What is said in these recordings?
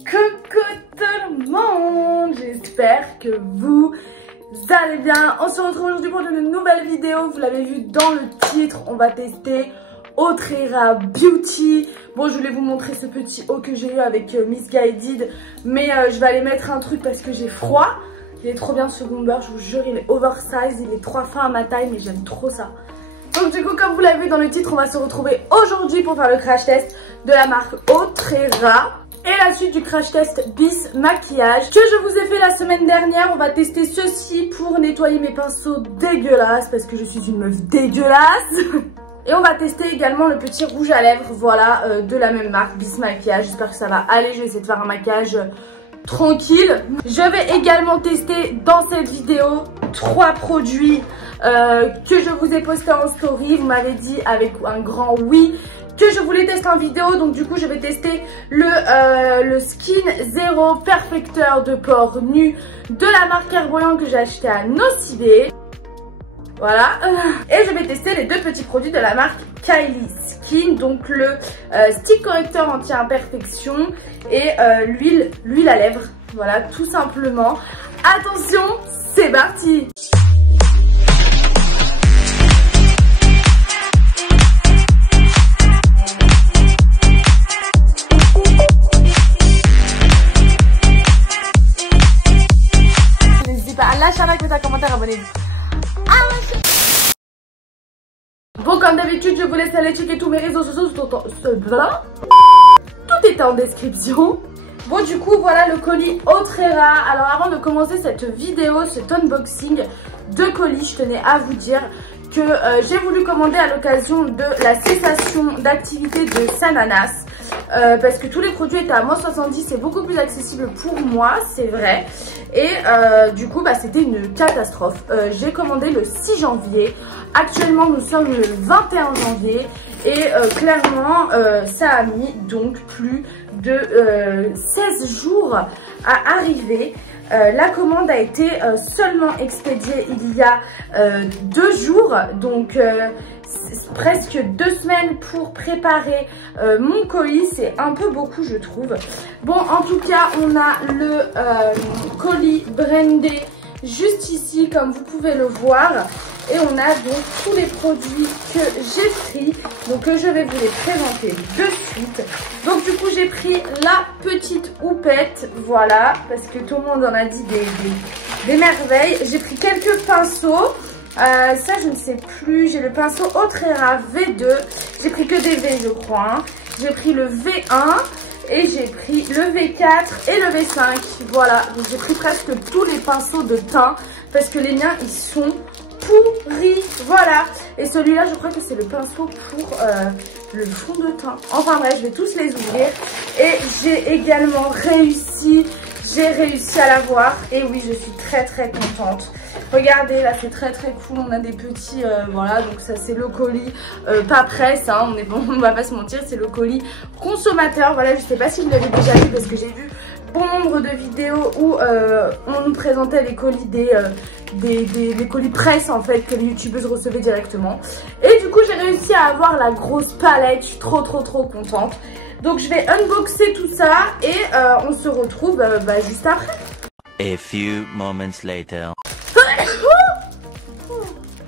Coucou tout le monde, j'espère que vous allez bien. On se retrouve aujourd'hui pour une nouvelle vidéo. Vous l'avez vu dans le titre, on va tester Autrera Beauty. Bon, je voulais vous montrer ce petit haut que j'ai eu avec Miss Guided, mais je vais aller mettre un truc parce que j'ai froid. Il est trop bien ce bomber, je vous jure, il est oversize, il est 3 fins à ma taille, mais j'aime trop ça. Donc du coup, comme vous l'avez vu dans le titre, on va se retrouver aujourd'hui pour faire le crash test de la marque Autrera. Et la suite du crash test Bis Maquillage que je vous ai fait la semaine dernière. On va tester ceci pour nettoyer mes pinceaux dégueulasses parce que je suis une meuf dégueulasse. Et on va tester également le petit rouge à lèvres, voilà, de la même marque, Bis Maquillage. J'espère que ça va aller, je vais essayer de faire un maquillage tranquille. Je vais également tester dans cette vidéo 3 produits que je vous ai postés en story. Vous m'avez dit avec un grand oui que je voulais tester en vidéo, donc du coup je vais tester le Skin Zero Perfecteur de pores nus de la marque Herborian que j'ai acheté à Nocibé. Voilà, et je vais tester les 2 petits produits de la marque Kylie Skin, donc le stick correcteur anti-imperfection et l'huile à lèvres, voilà, tout simplement. Attention, c'est parti! N'hésitez pas à lâcher un like, mettre un commentaire, abonnez-vous. Bon, comme d'habitude, je vous laisse aller checker tous mes réseaux sociaux. Tout est en description. Bon, du coup, voilà le colis Autrera. Alors, avant de commencer cette vidéo, cet unboxing de colis, je tenais à vous dire que j'ai voulu commander à l'occasion de la cessation d'activité de Sananas. Parce que tous les produits étaient à moins 70, c'est beaucoup plus accessible pour moi, c'est vrai. Et du coup, bah, c'était une catastrophe. J'ai commandé le 6 janvier. Actuellement, nous sommes le 21 janvier. Et clairement, ça a mis donc plus de 16 jours à arriver. La commande a été seulement expédiée il y a 2 jours. Donc presque 2 semaines pour préparer mon colis, c'est un peu beaucoup je trouve. Bon, en tout cas on a le colis brandé juste ici comme vous pouvez le voir, et on a donc tous les produits que j'ai pris, donc je vais vous les présenter de suite. Donc du coup j'ai pris la petite houppette, voilà, parce que tout le monde en a dit des merveilles. J'ai pris quelques pinceaux. Ça je ne sais plus, j'ai le pinceau Autrera V2, j'ai pris que des V je crois, hein. J'ai pris le V1 et j'ai pris le V4 et le V5, voilà, donc j'ai pris presque tous les pinceaux de teint parce que les miens ils sont pourris, voilà. Et celui-là je crois que c'est le pinceau pour le fond de teint, enfin bref, je vais tous les ouvrir. Et j'ai également réussi à l'avoir, et oui je suis très contente. Regardez, là c'est très cool, on a des petits, voilà, donc ça c'est le colis, pas presse, hein, on va pas se mentir, c'est le colis consommateur, voilà, je sais pas si vous l'avez déjà vu parce que j'ai vu bon nombre de vidéos où on nous présentait les colis des colis presse en fait, que les youtubeuses recevaient directement. Et du coup j'ai réussi à avoir la grosse palette, je suis trop contente. Donc je vais unboxer tout ça et on se retrouve juste après. A few moments later.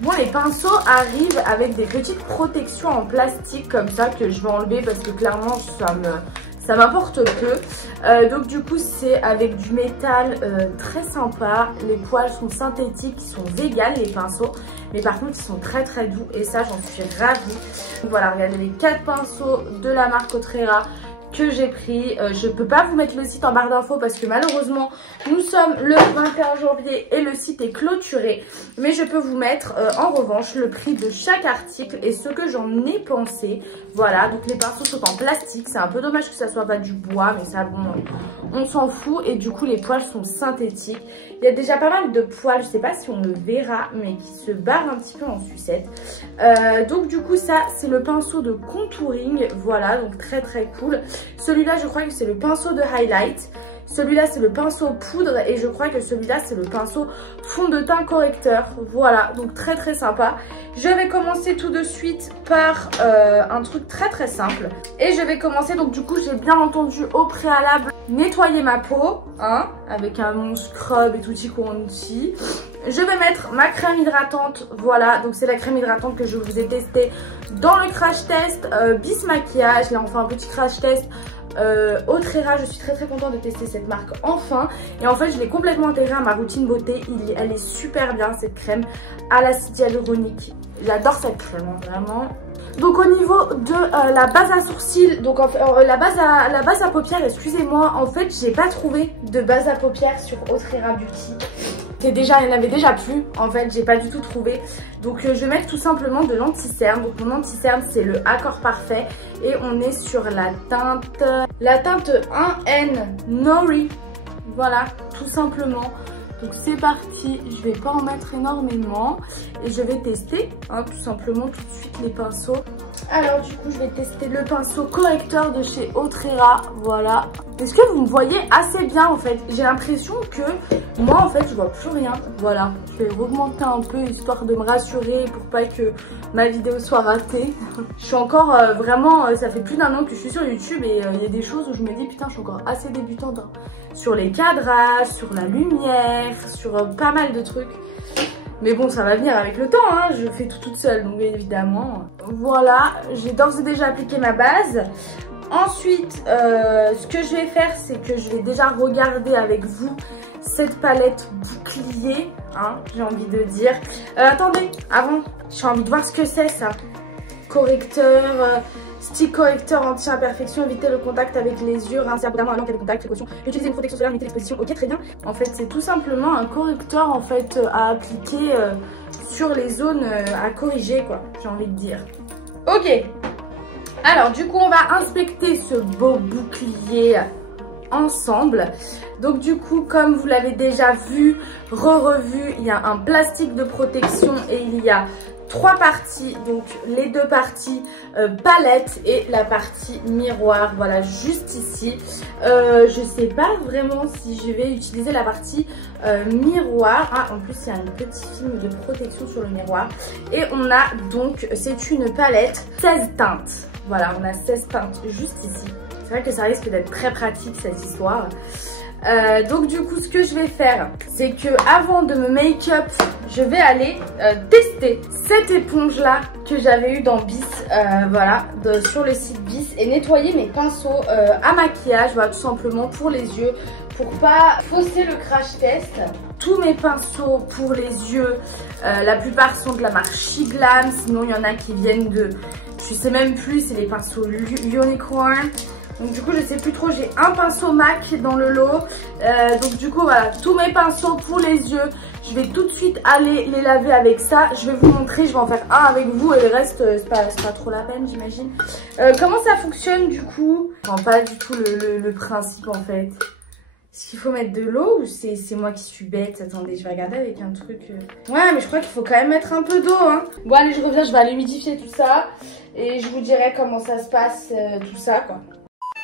Bon, les pinceaux arrivent avec des petites protections en plastique comme ça que je vais enlever parce que clairement ça m'importe peu. Donc du coup c'est avec du métal très sympa. Les poils sont synthétiques, ils sont vegan les pinceaux, mais par contre ils sont très doux et ça j'en suis ravie. Donc voilà, regardez les 4 pinceaux de la marque Autrera que j'ai pris. Je peux pas vous mettre le site en barre d'infos parce que malheureusement nous sommes le 21 janvier et le site est clôturé, mais je peux vous mettre en revanche le prix de chaque article et ce que j'en ai pensé. Voilà, donc les pinceaux sont en plastique, c'est un peu dommage que ça soit pas du bois, mais ça bon, on s'en fout. Et du coup les poils sont synthétiques, il y a déjà pas mal de poils, je sais pas si on le verra, mais qui se barrent un petit peu en sucette. Donc du coup ça c'est le pinceau de contouring, voilà, donc très cool. Celui-là je crois que c'est le pinceau de highlight. Celui-là c'est le pinceau poudre et je crois que celui-là c'est le pinceau fond de teint correcteur. Voilà, donc très sympa. Je vais commencer tout de suite par un truc très simple. Et je vais commencer, donc du coup j'ai bien entendu au préalable nettoyer ma peau, hein, avec mon scrub et tutti quanti. Je vais mettre ma crème hydratante, voilà, donc c'est la crème hydratante que je vous ai testée dans le crash test Bis Maquillage. Là on fait un petit crash test Autrera. Je suis très contente de tester cette marque enfin. Et en fait je l'ai complètement intégrée à ma routine beauté. Elle est super bien cette crème à l'acide hyaluronique. J'adore cette crème, hein, vraiment. Donc au niveau de la base à sourcils, donc la base à paupières, excusez-moi, en fait j'ai pas trouvé de base à paupières sur Autrera Beauty. Il n'y en avait déjà plus, en fait j'ai pas du tout trouvé. Donc je vais mettre tout simplement de l'anti-cerne. Donc mon anti-cerne c'est le Accord Parfait et on est sur la teinte 1N Nori. Voilà, tout simplement. Donc c'est parti, je vais pas en mettre énormément et je vais tester hein, tout simplement tout de suite les pinceaux. Alors du coup je vais tester le pinceau correcteur de chez Autrera, voilà. Est-ce que vous me voyez assez bien en fait? J'ai l'impression que moi en fait je vois plus rien, voilà. Je vais augmenter un peu histoire de me rassurer pour pas que ma vidéo soit ratée. Je suis encore vraiment, ça fait plus d'un an que je suis sur YouTube et il y a des choses où je me dis putain je suis encore assez débutante hein. Sur les cadrages, sur la lumière, sur pas mal de trucs. Mais bon, ça va venir avec le temps, hein. Je fais tout toute seule, donc évidemment. Voilà, j'ai d'ores et déjà appliqué ma base. Ensuite, ce que je vais faire, c'est que je vais déjà regarder avec vous cette palette bouclier, hein, j'ai envie de dire. Attendez, avant, j'ai envie de voir ce que c'est ça. Correcteur... Stick correcteur anti-imperfection, éviter le contact avec les yeux, rincer abondamment avant qu'il y ait le contact, précaution, utiliser une protection solaire, limiter l'exposition, ok très bien. En fait c'est tout simplement un correcteur en fait à appliquer sur les zones à corriger quoi, j'ai envie de dire. Ok, alors du coup on va inspecter ce beau bouclier ensemble. Donc du coup comme vous l'avez déjà vu, revu, il y a un plastique de protection et il y a 3 parties, donc les 2 parties palette et la partie miroir, voilà juste ici. Je sais pas vraiment si je vais utiliser la partie miroir. Ah, en plus il y a un petit film de protection sur le miroir. Et on a donc, c'est une palette 16 teintes, voilà on a 16 teintes juste ici. C'est vrai que ça risque d'être très pratique cette histoire. Donc du coup ce que je vais faire c'est que avant de me make up je vais aller tester cette éponge là que j'avais eu dans Bis, voilà, sur le site Bis, et nettoyer mes pinceaux à maquillage, voilà, tout simplement pour les yeux, pour pas fausser le crash test. Tous mes pinceaux pour les yeux, la plupart sont de la marque Shiglam, sinon il y en a qui viennent de, je sais même plus, c'est les pinceaux Unicorn. Donc du coup je sais plus trop, j'ai un pinceau MAC dans le lot. Donc du coup voilà, tous mes pinceaux pour les yeux, je vais tout de suite aller les laver avec ça. Je vais vous montrer, je vais en faire un avec vous et le reste c'est pas trop la peine j'imagine. Comment ça fonctionne du coup? Je comprends pas du tout le principe en fait. Est-ce qu'il faut mettre de l'eau ou c'est moi qui suis bête? Attendez, je vais regarder avec un truc. Ouais, mais je crois qu'il faut quand même mettre un peu d'eau, hein. Bon allez, je reviens, je vais aller humidifier tout ça et je vous dirai comment ça se passe, tout ça quoi.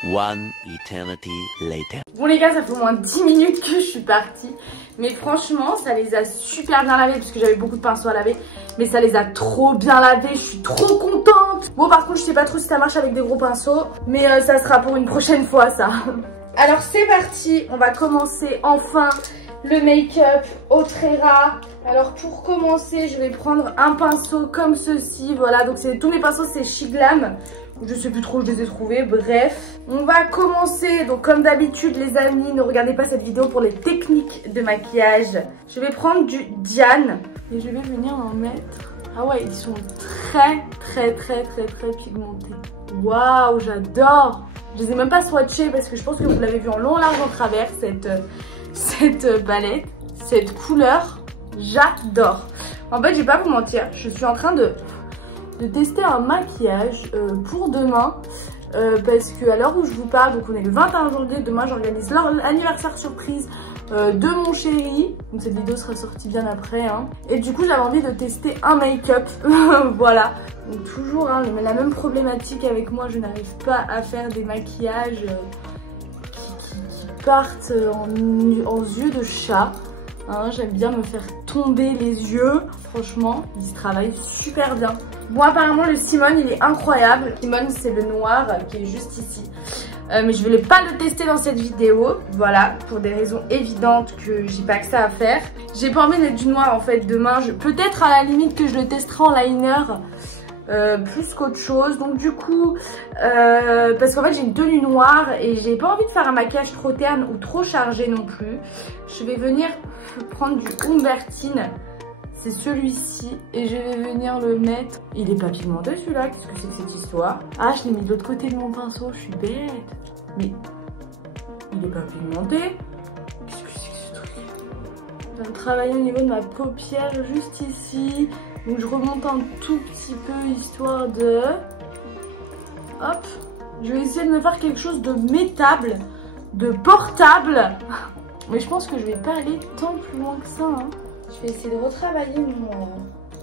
One eternity later. Bon les gars, ça fait au moins 10 minutes que je suis partie. Mais franchement, ça les a super bien lavés parce que j'avais beaucoup de pinceaux à laver. Mais ça les a trop bien lavés, je suis trop contente. Bon par contre, je sais pas trop si ça marche avec des gros pinceaux. Mais ça sera pour une prochaine fois ça. Alors c'est parti, on va commencer enfin le make-up Autrera. Alors pour commencer, je vais prendre un pinceau comme ceci. Voilà, donc tous mes pinceaux c'est Shiglam. Je sais plus trop, je les ai trouvés, bref. On va commencer, donc comme d'habitude les amis, ne regardez pas cette vidéo pour les techniques de maquillage. Je vais prendre du Diane et je vais venir en mettre. Ah ouais, ils sont très pigmentés. Waouh, j'adore. Je les ai même pas swatchés parce que je pense que vous l'avez vu en long, large, en travers, cette palette, cette couleur. J'adore. En fait, je vais pas vous mentir, je suis en train de tester un maquillage pour demain parce que à l'heure où je vous parle, donc on est le 21 janvier, demain j'organise l'anniversaire surprise de mon chéri, donc cette vidéo sera sortie bien après hein. Et du coup j'avais envie de tester un make-up voilà, donc toujours hein, la même problématique avec moi, je n'arrive pas à faire des maquillages qui partent en yeux de chat hein, j'aime bien me faire tomber les yeux, franchement il se travaille super bien. Bon apparemment le Simone il est incroyable. Simone c'est le noir qui est juste ici. mais je ne vais pas le tester dans cette vidéo. Voilà, pour des raisons évidentes que j'ai pas que ça à faire. J'ai pas envie d'être du noir en fait demain. Peut-être à la limite que je le testerai en liner. Plus qu'autre chose, donc du coup parce qu'en fait j'ai une tenue noire et j'ai pas envie de faire un maquillage trop terne ou trop chargé non plus. Je vais venir prendre du Humbertine, c'est celui-ci, et je vais venir le mettre. Il est pas pigmenté celui-là, qu'est-ce que c'est que cette histoire? Ah, je l'ai mis de l'autre côté de mon pinceau, je suis bête. Mais il est pas pigmenté. Qu'est-ce que c'est que ce truc? Je viens de travailler au niveau de ma paupière juste ici. Donc je remonte un tout petit peu histoire de... Hop. Je vais essayer de me faire quelque chose de métable, de portable. Mais je pense que je vais pas aller tant plus loin que ça. Hein. Je vais essayer de retravailler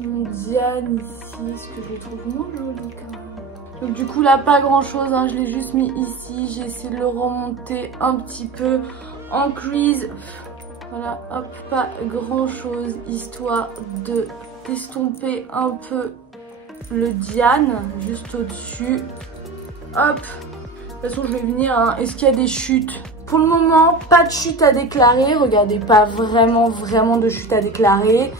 mon Diane ici, parce que je le trouve moins joli quand même. Donc du coup là pas grand chose, hein. Je l'ai juste mis ici. J'ai essayé de le remonter un petit peu en crease. Voilà, hop, pas grand chose, histoire de... d'estomper un peu le Diane juste au-dessus. Hop. De toute façon je vais venir, hein. Est-ce qu'il y a des chutes? Pour le moment pas de chute à déclarer. Regardez, pas vraiment de chute à déclarer.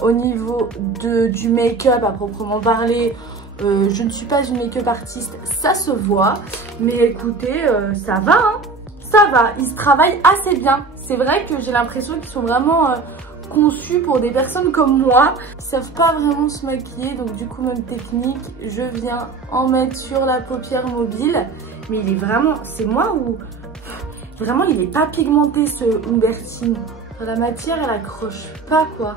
Au niveau du make-up à proprement parler, je ne suis pas une make-up artiste, ça se voit. Mais écoutez, ça va, hein. Ça va, ils se travaillent assez bien. C'est vrai que j'ai l'impression qu'ils sont vraiment... conçu pour des personnes comme moi qui savent pas vraiment se maquiller, donc du coup même technique, je viens en mettre sur la paupière mobile. Mais il est vraiment, c'est moi ou vraiment il est pas pigmenté ce Humbertine. La matière elle accroche pas quoi.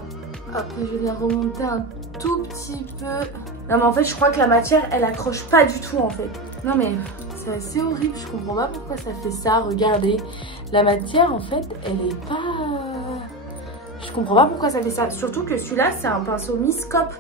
Après je viens remonter un tout petit peu. Non mais en fait je crois que la matière elle accroche pas du tout en fait. Non mais c'est assez horrible, je comprends pas pourquoi ça fait ça. Regardez, la matière en fait elle est pas... Je comprends pas pourquoi ça fait ça. Surtout que celui-là, c'est un pinceau Miscope.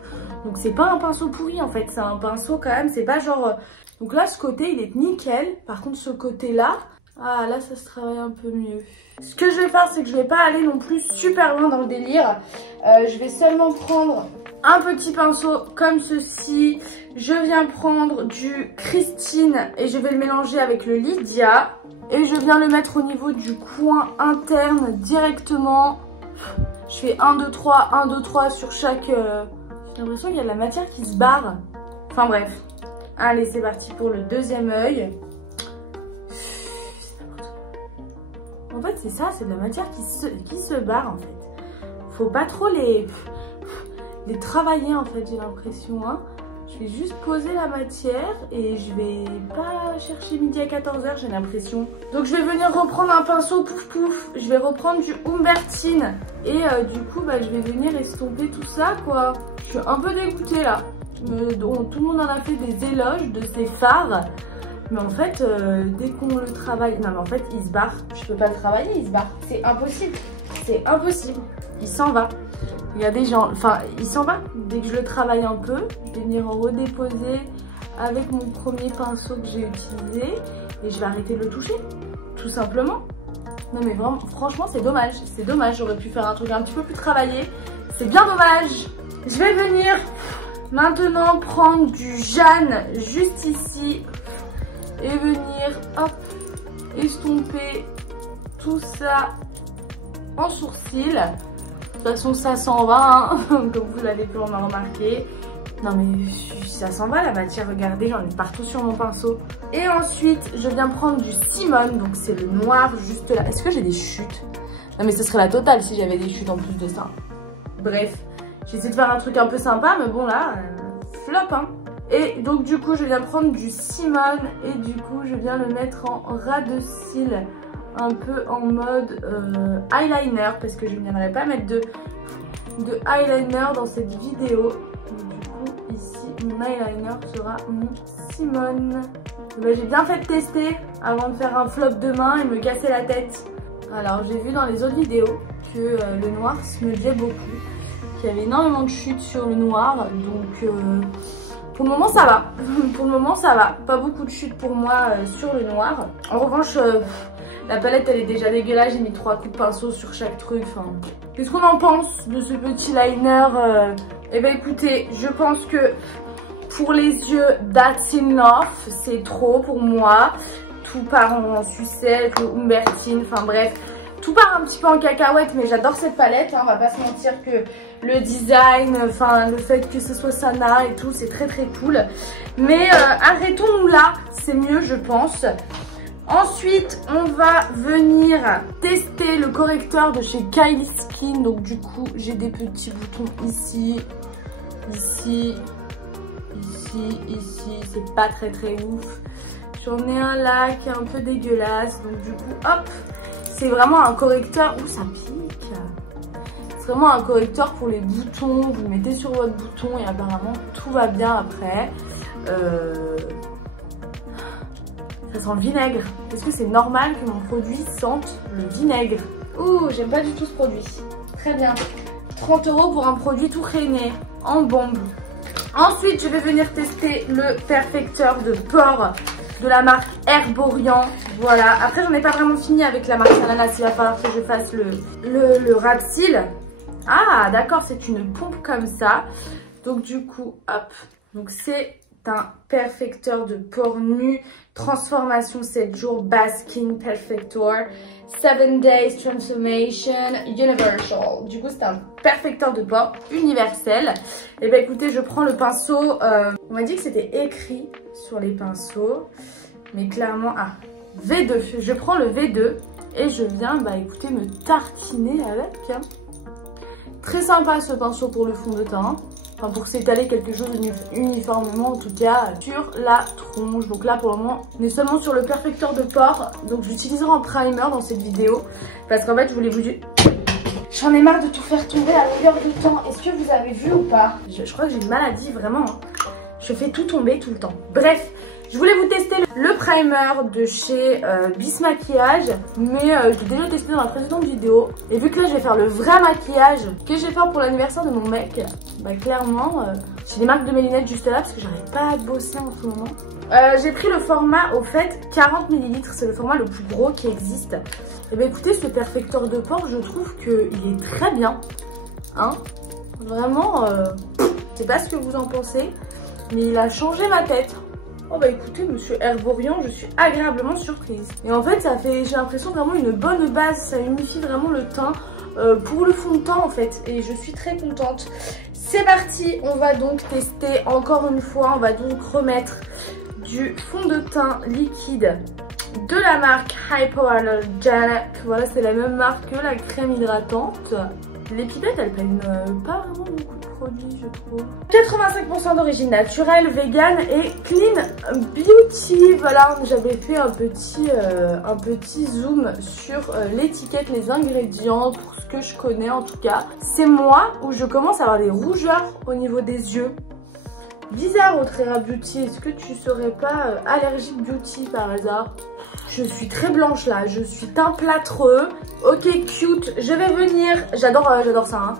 Donc c'est pas un pinceau pourri en fait. C'est un pinceau quand même, c'est pas genre... Donc là, ce côté, il est nickel. Par contre, ce côté-là... Ah, là, ça se travaille un peu mieux. Ce que je vais faire, c'est que je vais pas aller non plus super loin dans le délire. Je vais seulement prendre un petit pinceau comme ceci. Je viens prendre du Christine et je vais le mélanger avec le Lydia. Et je viens le mettre au niveau du coin interne directement. Je fais 1, 2, 3, 1, 2, 3 sur chaque... J'ai l'impression qu'il y a de la matière qui se barre. Enfin bref. Allez, c'est parti pour le deuxième œil. En fait, c'est ça, c'est de la matière qui se barre en fait. Faut pas trop les travailler en fait, j'ai l'impression. Hein. Je vais juste poser la matière et je vais pas chercher midi à 14h, j'ai l'impression. Donc je vais venir reprendre un pinceau pouf pouf. Je vais reprendre du Humbertine. Et du coup, bah, je vais venir estomper tout ça quoi. Je suis un peu dégoûtée là. Tout le monde en a fait des éloges de ces fards. Mais en fait, dès qu'on le travaille... Non mais en fait, il se barre. Je peux pas le travailler, il se barre. C'est impossible. C'est impossible. Il s'en va. Il y a des gens... Enfin, il s'en va. Dès que je le travaille un peu, je vais venir redéposer avec mon premier pinceau que j'ai utilisé. Et je vais arrêter de le toucher. Tout simplement. Non mais vraiment, franchement, c'est dommage. C'est dommage. J'aurais pu faire un truc un petit peu plus travaillé. C'est bien dommage. Je vais venir maintenant prendre du Jeanne juste ici. Et venir, hop, estomper tout ça en sourcil. De toute façon, ça s'en va, hein, comme vous l'avez pu en remarquer. Non mais ça s'en va la matière, regardez, j'en ai partout sur mon pinceau. Et ensuite, je viens prendre du Simone, donc c'est le noir juste là. Est-ce que j'ai des chutes? Non mais ce serait la totale si j'avais des chutes en plus de ça. Bref, j'essaie de faire un truc un peu sympa, mais bon là, flop hein. Et donc du coup je viens prendre du Simone et du coup je viens le mettre en ras de cils, un peu en mode eyeliner, parce que je ne viendrai pas mettre de eyeliner dans cette vidéo. Donc, du coup ici mon eyeliner sera mon Simone. Ben, j'ai bien fait de tester avant de faire un flop demain et me casser la tête. Alors j'ai vu dans les autres vidéos que le noir se me disait beaucoup, qu'il y avait énormément de chutes sur le noir, donc... Pour le moment ça va, pour le moment ça va, pas beaucoup de chutes pour moi sur le noir. En revanche, la palette elle est déjà dégueulasse, j'ai mis 3 coups de pinceau sur chaque truc. Qu'est-ce qu'on en pense de ce petit liner? Eh ben écoutez, je pense que pour les yeux, that's enough, c'est trop pour moi. tout part en sucette, le Humbertine, enfin bref. Tout part un petit peu en cacahuète, mais j'adore cette palette, hein, on va pas se mentir que le design, enfin le fait que ce soit Sana et tout, c'est très cool. Mais arrêtons-nous là, c'est mieux je pense. Ensuite, on va venir tester le correcteur de chez Kylie Skin. Donc du coup, j'ai des petits boutons ici, ici, ici, ici. C'est pas très ouf. J'en ai un là qui est un peu dégueulasse. Donc du coup, hop, c'est vraiment un correcteur. Ouh, ça pique. C'est vraiment un correcteur pour les boutons. Vous le mettez sur votre bouton et apparemment tout va bien après. Ça sent le vinaigre. Est-ce que c'est normal que mon produit sente le vinaigre? Ouh, j'aime pas du tout ce produit. Très bien. 30 € pour un produit tout créné, en bombe. Ensuite, je vais venir tester le perfecteur de pores de la marque Herborian. Voilà. Après, j'en ai pas vraiment fini avec la marque Ananas. Il va falloir que je fasse le ras de cils. Ah, d'accord, c'est une pompe comme ça. Donc, du coup, hop. Donc, c'est un perfecteur de pores nus, transformation 7 jours, Basking Perfector, 7 Days Transformation Universal. Du coup, c'est un perfecteur de pores universel. Et ben écoutez, je prends le pinceau. On m'a dit que c'était écrit sur les pinceaux, mais clairement, V2. Je prends le V2 et je viens, bah écoutez, me tartiner avec. Hein. Très sympa ce pinceau pour le fond de teint. Enfin, pour s'étaler quelque chose uniformément, en tout cas, sur la tronche. Donc là, pour le moment, on est seulement sur le perfecteur de pores. Donc j'utiliserai en primer dans cette vidéo. Parce qu'en fait, je voulais vous dire... J'en ai marre de tout faire tomber à longueur de temps. Est-ce que vous avez vu ou pas? Je crois que j'ai une maladie, vraiment. Hein. Je fais tout tomber tout le temps. Bref, je voulais vous tester le primer de chez Bis Maquillage. Mais je l'ai déjà testé dans la précédente vidéo. Et vu que là, je vais faire le vrai maquillage que j'ai fait pour l'anniversaire de mon mec, bah clairement, j'ai des marques de mes lunettes juste là parce que j'arrive pas à bosser en ce moment. J'ai pris le format, au fait, 40 ml. C'est le format le plus gros qui existe. Et bah écoutez, ce perfecteur de pores, je trouve qu'il est très bien. Hein, vraiment, je sais pas ce que vous en pensez, mais il a changé ma tête. Oh bah écoutez, monsieur Herborian, je suis agréablement surprise. Et en fait, ça fait, j'ai l'impression vraiment une bonne base, ça unifie vraiment le teint pour le fond de teint en fait. Et je suis très contente. C'est parti, on va donc tester encore une fois, on va donc remettre du fond de teint liquide de la marque Hypoallergenic. Voilà, c'est la même marque que la crème hydratante. Les pipettes, elles prennent pas vraiment beaucoup de produits, je trouve. 85% d'origine naturelle, vegan et clean beauty. Voilà, j'avais fait un petit zoom sur l'étiquette, les ingrédients, pour ce que je connais en tout cas. C'est moi où je commence à avoir des rougeurs au niveau des yeux. Bizarre, Autrera Beauty, est-ce que tu serais pas allergique beauty par hasard? Je suis très blanche là, je suis teint plâtreux. Ok, cute, je vais venir. J'adore ça. Hein.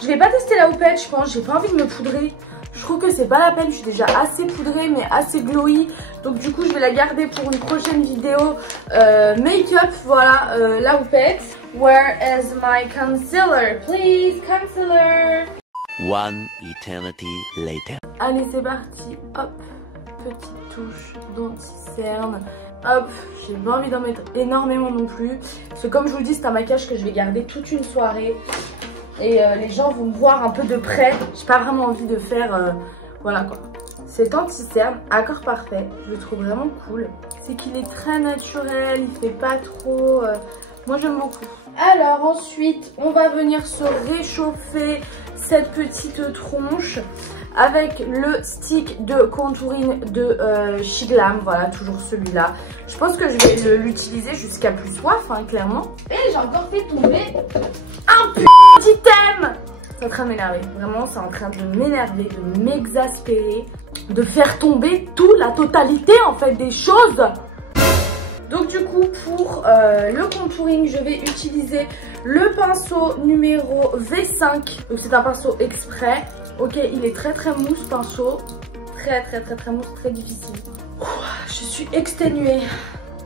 Je vais pas tester la houppette, je pense. J'ai pas envie de me poudrer. Je trouve que c'est pas la peine. Je suis déjà assez poudrée, mais assez glowy. Donc du coup, je vais la garder pour une prochaine vidéo make-up. Voilà, la houppette. Where is my concealer? Please, concealer. One eternity later. Allez, c'est parti. Hop, petite touche d'anti-cerne. Hop, j'ai pas envie d'en mettre énormément non plus. Parce que comme je vous dis, c'est un maquillage que je vais garder toute une soirée. Et les gens vont me voir un peu de près. J'ai pas vraiment envie de faire... voilà quoi. Cet anti-cerne, accord parfait. Je le trouve vraiment cool. C'est qu'il est très naturel, il fait pas trop... moi j'aime beaucoup. Alors ensuite, on va venir se réchauffer cette petite tronche avec le stick de contouring de Shiglam. Voilà, toujours celui-là. Je pense que je vais l'utiliser jusqu'à plus soif, hein, clairement. Et j'ai encore fait tomber un petit item. C'est en train de m'énerver. Vraiment, c'est en train de m'énerver, de m'exaspérer, de faire tomber la totalité en fait des choses. Donc du coup, pour le contouring, je vais utiliser le pinceau numéro V5. Donc c'est un pinceau exprès. Ok, il est très mou ce pinceau. Très mou, c'est très difficile. Je suis exténuée.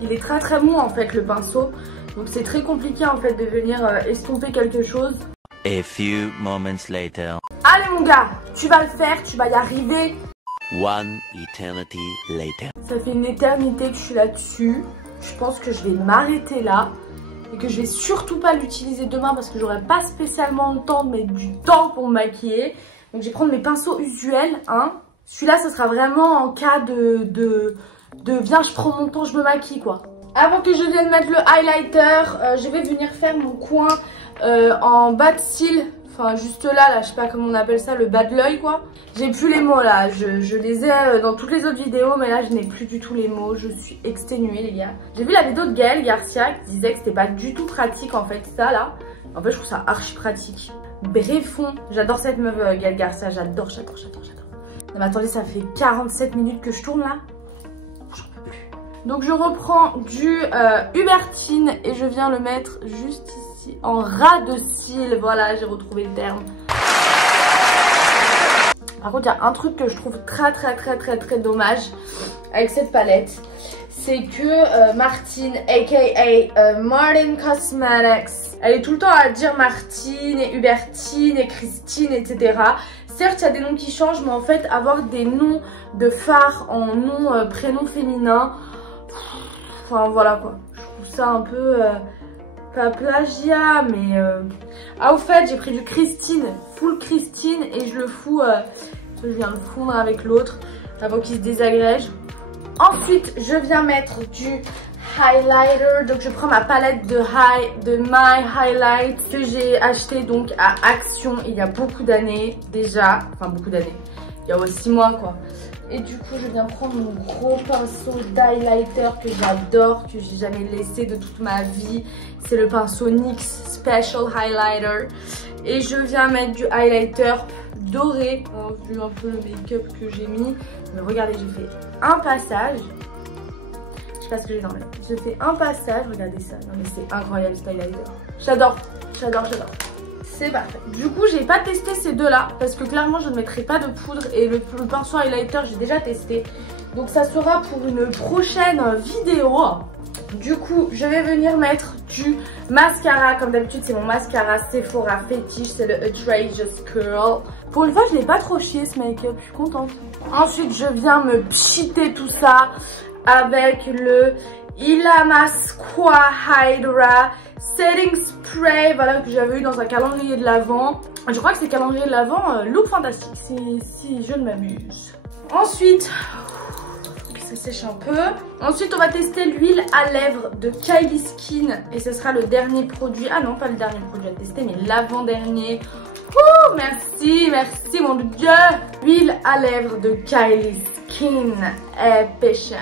Il est très mou en fait le pinceau. Donc c'est très compliqué en fait de venir estomper quelque chose. A few moments later. Allez mon gars, tu vas le faire, tu vas y arriver. One eternity later. Ça fait une éternité que je suis là-dessus. je pense que je vais m'arrêter là. Et que je vais surtout pas l'utiliser demain parce que j'aurai pas spécialement le temps de mettre du temps pour me maquiller. Donc je vais prendre mes pinceaux usuels, hein. Celui-là, ce sera vraiment en cas de viens, je prends mon temps, je me maquille, quoi. Avant que je vienne mettre le highlighter, je vais venir faire mon coin en bas de cils. Enfin, juste là, je sais pas comment on appelle ça, le bas de l'œil, quoi. J'ai plus les mots, là. Je les ai dans toutes les autres vidéos, mais là, je n'ai plus du tout les mots. Je suis exténuée, les gars. J'ai vu la vidéo de Gaëlle Garcia qui disait que c'était pas du tout pratique, en fait, ça, là. En fait, je trouve ça archi pratique. Brefon, j'adore cette meuf, Gaëlle Garcia. J'adore. Non, mais attendez, ça fait 47 minutes que je tourne, là. J'en peux plus. Donc, je reprends du Hubertine et je viens le mettre juste ici. En ras de cils, voilà, j'ai retrouvé le terme. Par contre, il y a un truc que je trouve très dommage avec cette palette, c'est que Martine, aka Martin Cosmetics, elle est tout le temps à dire Martine et Hubertine et Christine, etc. Certes, il y a des noms qui changent, mais en fait, avoir des noms de phares en nom prénom féminin, enfin voilà quoi, je trouve ça un peu... pas plagiat, mais ah, au fait, j'ai pris du Christine, full Christine, et je le fous, je viens le fondre avec l'autre avant qu'il se désagrège. Ensuite, je viens mettre du highlighter. Donc je prends ma palette de My Highlight que j'ai acheté donc à Action il y a beaucoup d'années déjà, enfin beaucoup d'années, il y a 6 mois quoi. Et du coup, je viens prendre mon gros pinceau d'highlighter que j'adore, que j'ai jamais laissé de toute ma vie. C'est le pinceau NYX Special Highlighter. Et je viens mettre du highlighter doré, vu un peu le make-up que j'ai mis. Mais regardez, j'ai fait un passage. Je sais pas ce que j'ai dans l'œil. J'ai fait un passage, regardez ça. Non mais c'est incroyable cet highlighter. J'adore. C'est parfait. Du coup, j'ai pas testé ces deux-là parce que clairement, je ne mettrai pas de poudre et le pinceau highlighter, j'ai déjà testé. Donc ça sera pour une prochaine vidéo. Du coup, je vais venir mettre du mascara. Comme d'habitude, c'est mon mascara Sephora fétiche, c'est le Outrageous Curl. Pour une fois, je l'ai pas trop chié ce make-up, je suis contente. Ensuite, je viens me pchiter tout ça avec le Illamasqua Hydra Setting Spray, voilà, que j'avais eu dans un calendrier de l'Avent. Je crois que c'est calendrier de l'Avent look fantastique, si je ne m'abuse. Ensuite, ça sèche un peu. Ensuite, on va tester l'huile à lèvres de Kylie Skin. Et ce sera le dernier produit. Ah non, pas le dernier produit à tester, mais l'avant-dernier. Oh, merci mon dieu. Huile à lèvres de Kylie Skin Efficient.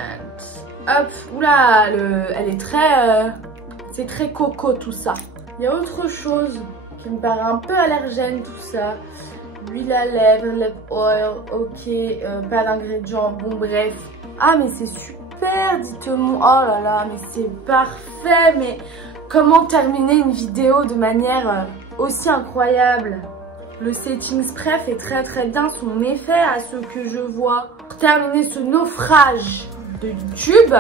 Hop, oula, elle est très... c'est très coco tout ça. Il y a autre chose qui me paraît un peu allergène tout ça. Huile à lèvres, lip oil, ok, pas d'ingrédients, bon bref. Ah mais c'est super, dites-moi, oh là là, mais c'est parfait. Mais comment terminer une vidéo de manière aussi incroyable? Le setting spray fait très bien son effet à ce que je vois. Pour terminer ce naufrage de YouTube,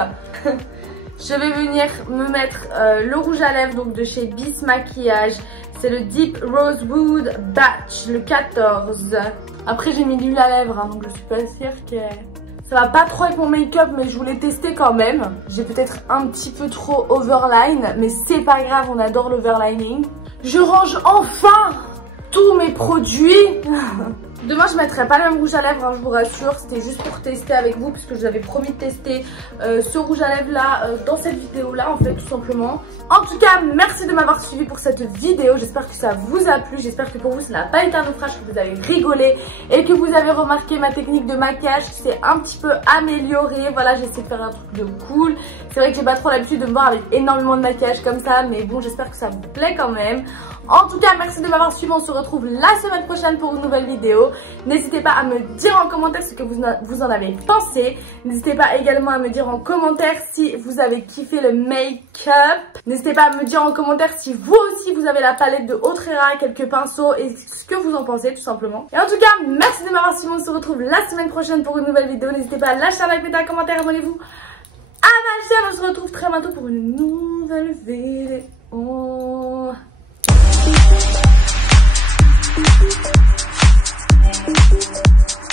je vais venir me mettre le rouge à lèvres donc de chez Bis Maquillage. C'est le Deep Rosewood Batch, le 14. Après j'ai mis de l'huile à lèvres, hein, donc je suis pas sûre que ça va pas trop avec mon make-up, mais je voulais tester quand même. J'ai peut-être un petit peu trop overline, mais c'est pas grave, on adore l'overlining. Je range enfin tous mes produits. Demain je mettrai pas le même rouge à lèvres, hein, je vous rassure. C'était juste pour tester avec vous, puisque je vous avais promis de tester ce rouge à lèvres là dans cette vidéo là en fait, tout simplement. En tout cas, merci de m'avoir suivi pour cette vidéo. J'espère que ça vous a plu, j'espère que pour vous ça n'a pas été un naufrage, que vous avez rigolé et que vous avez remarqué ma technique de maquillage qui s'est un petit peu améliorée. Voilà, j'essaie de faire un truc de cool. C'est vrai que j'ai pas trop l'habitude de me voir avec énormément de maquillage comme ça, mais bon, j'espère que ça vous plaît quand même. En tout cas, merci de m'avoir suivi. On se retrouve la semaine prochaine pour une nouvelle vidéo. N'hésitez pas à me dire en commentaire ce que vous en avez pensé. N'hésitez pas également à me dire en commentaire si vous avez kiffé le make-up. N'hésitez pas à me dire en commentaire si vous aussi vous avez la palette de Outrera, quelques pinceaux et ce que vous en pensez tout simplement. Et en tout cas, merci de m'avoir suivi. On se retrouve la semaine prochaine pour une nouvelle vidéo. N'hésitez pas à lâcher un like, mettre un commentaire, abonnez-vous à ma chaîne. On se retrouve très bientôt pour une nouvelle vidéo. Thank you.